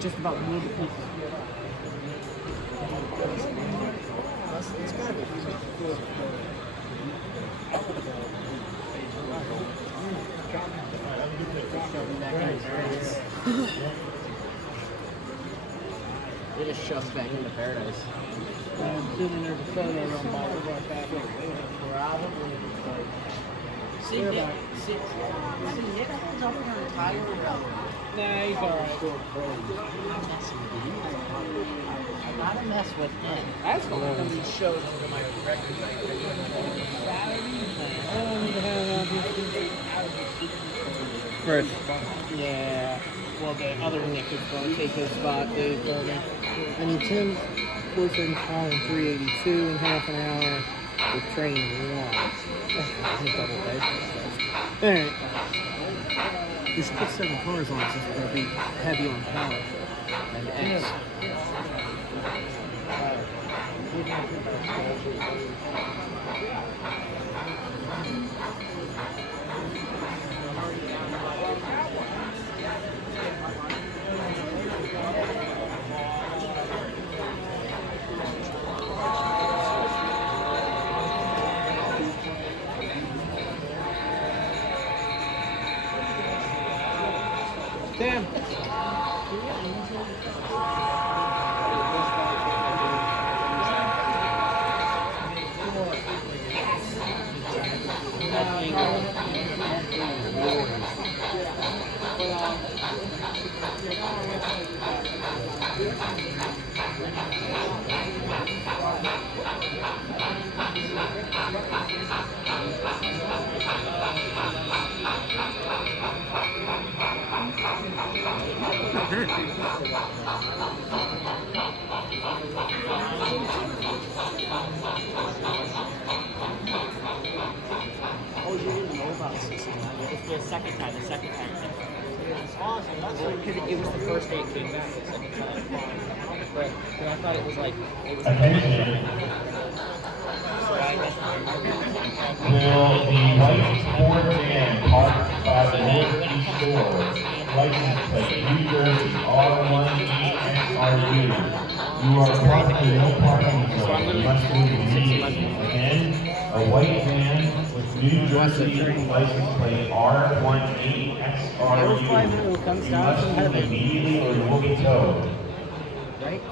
just about blew to pieces. It's gotta be. It just shoves back into paradise. I'm assuming there's a photo run by the back. Probably. See, Nick was over on Tyler. Nah, he's alright. I'm not a mess with him. That's fine. Some of these shows over my record. First. Yeah. Well, the other Nick is going to take his spot, Dave Bergen. I need 10 closer calling 382 in half an hour with training 1. Double day stuff. Alright. These put 7 cars on, so it's going to be heavy on power. And X. Damn. The second time. Awesome. That's because it was the first day it came back the second time. But I thought it was like Attention. Will the license board van parked by the northeast shore, license plate New Jersey R1EXRU. You are parked in no parking zone. You must move immediately. Again, a white van with New Jersey license plate R1EXRU. You must move immediately or you will be towed. right?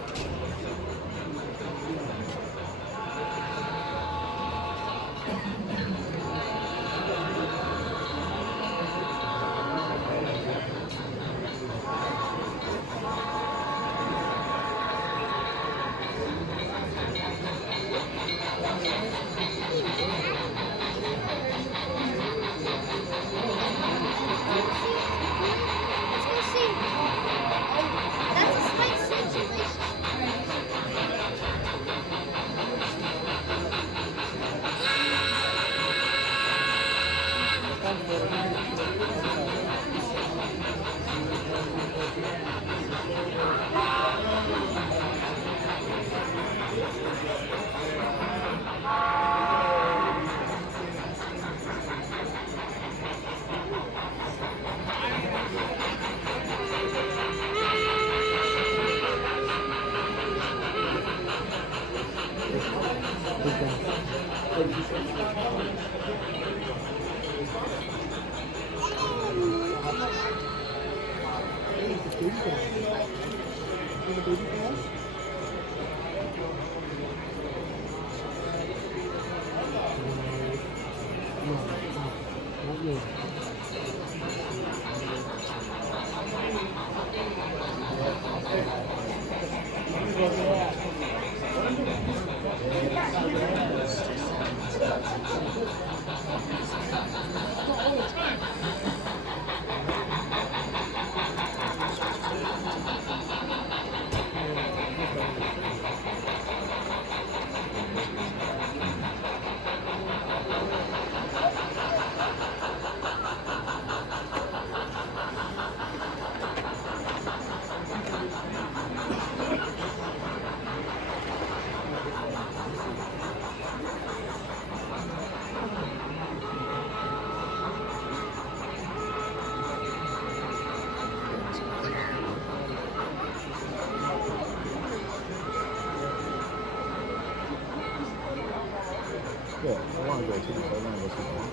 want to go too, so I want to go somewhere.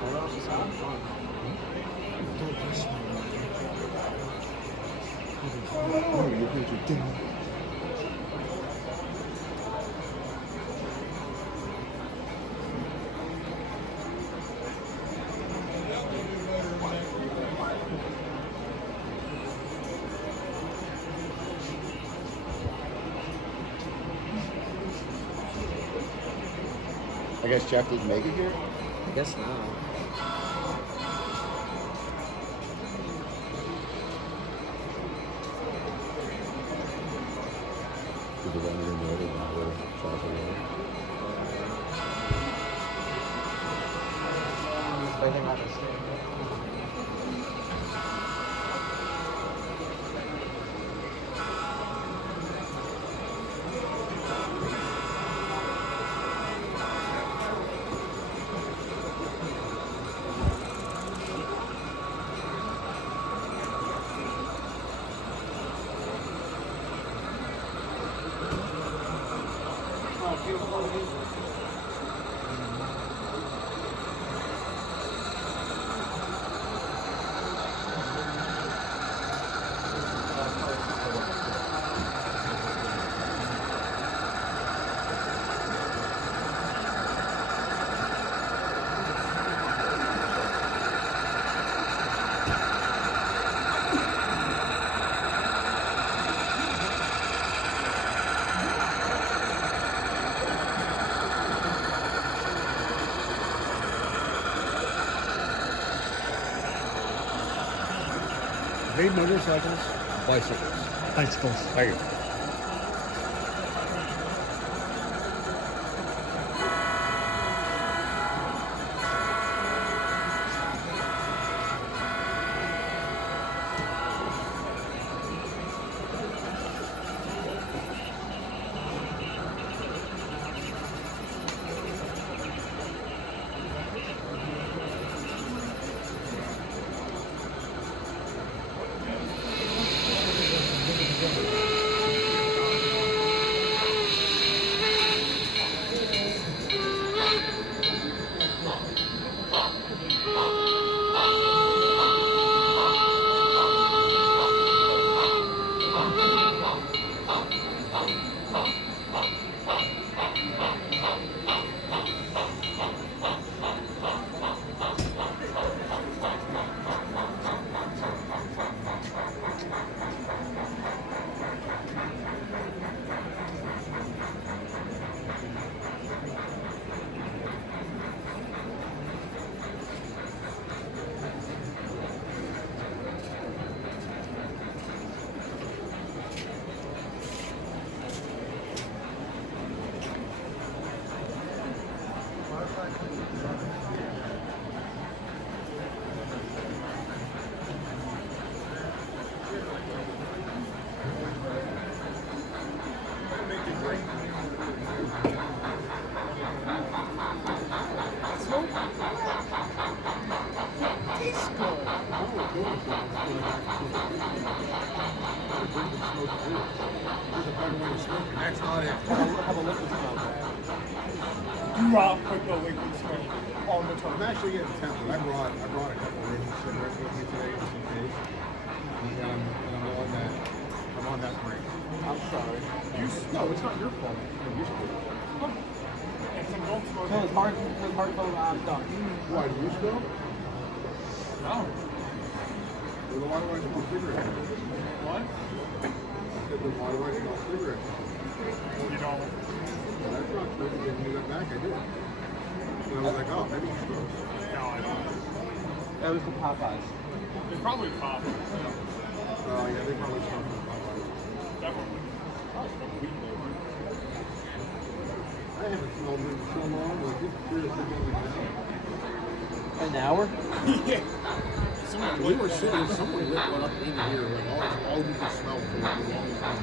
What else is having fun? Don't push me. Oh, you heard your ding. I guess Jeff didn't make it here? I guess not. Did the one you noted and the Charles away? Waiting on this. They motorcycles? Bicycles. Bicycles. Thank you. That's not it. Have a look at this. Drop quick go wake this morning on the I'm top. actually getting tempted. I brought a couple of rings cigarettes with me today just in case. And I'm on that break. I'm sorry. No, it's not your fault. You used to. And some don't smoke. So it's hard to I'm done. Why, do you still? No. Well, why do I smoke cigarettes? What? Why do I smoke cigarettes? You don't. Well, that's not true. Because when you got back, I did. And I was like, oh, maybe you smoked. No, I don't. That was the Popeyes. It's probably pop. Oh, yeah, they probably smoked in Popeyes. Definitely. I haven't smelled it in so long. Like, it's seriously going down. An hour? Yeah. We were sitting, someone lit one up in here, like all you could smell for like a long time.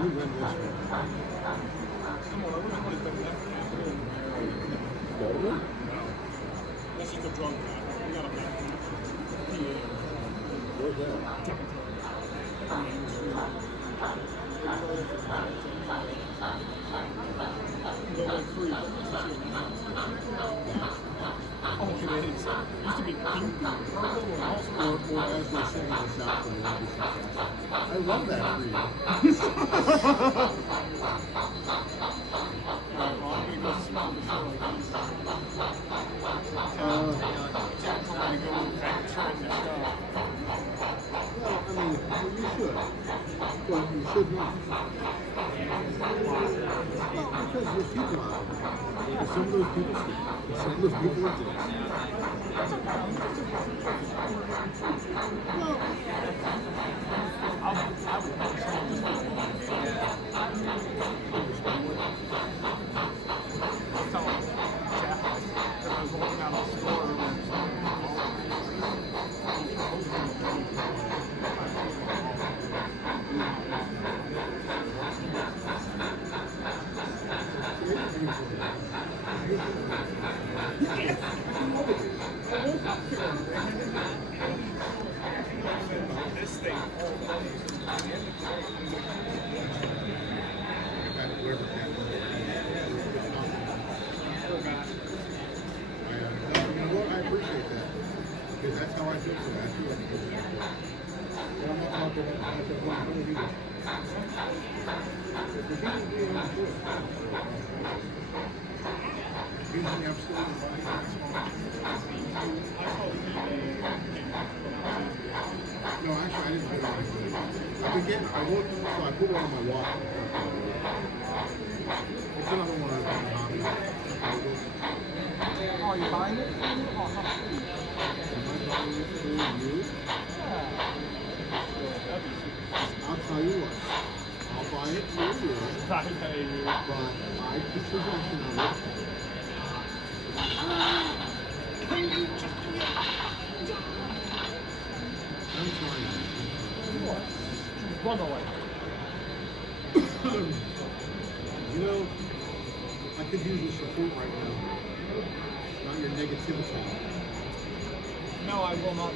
We win this one. the drunk guy. We got a meth. Where's that? Go like free. Oh, it is. It used to be pink. Or as they say in the South, they love you so fast. I love that for you. Well, I mean, you should. Well, you should not. Well, because there's people out there. And some of those people stink. And some of those people are dicks. Well, This thing. I appreciate that. Because that's how I feel today. I feel like but I'm not talking about the one either. If the people being good, being absolutely right. No, actually, I didn't put it on. I've been getting, I worked, so I put it on my walk. It's another one of my hobbies. Oh, you buying it? Oh, Am I buying it for you? I'll tell you what. I'll buy it for you, but I keep possession of it. I'm trying. Run away. You know, I could use your support right now. Not your negativity. No, I will not.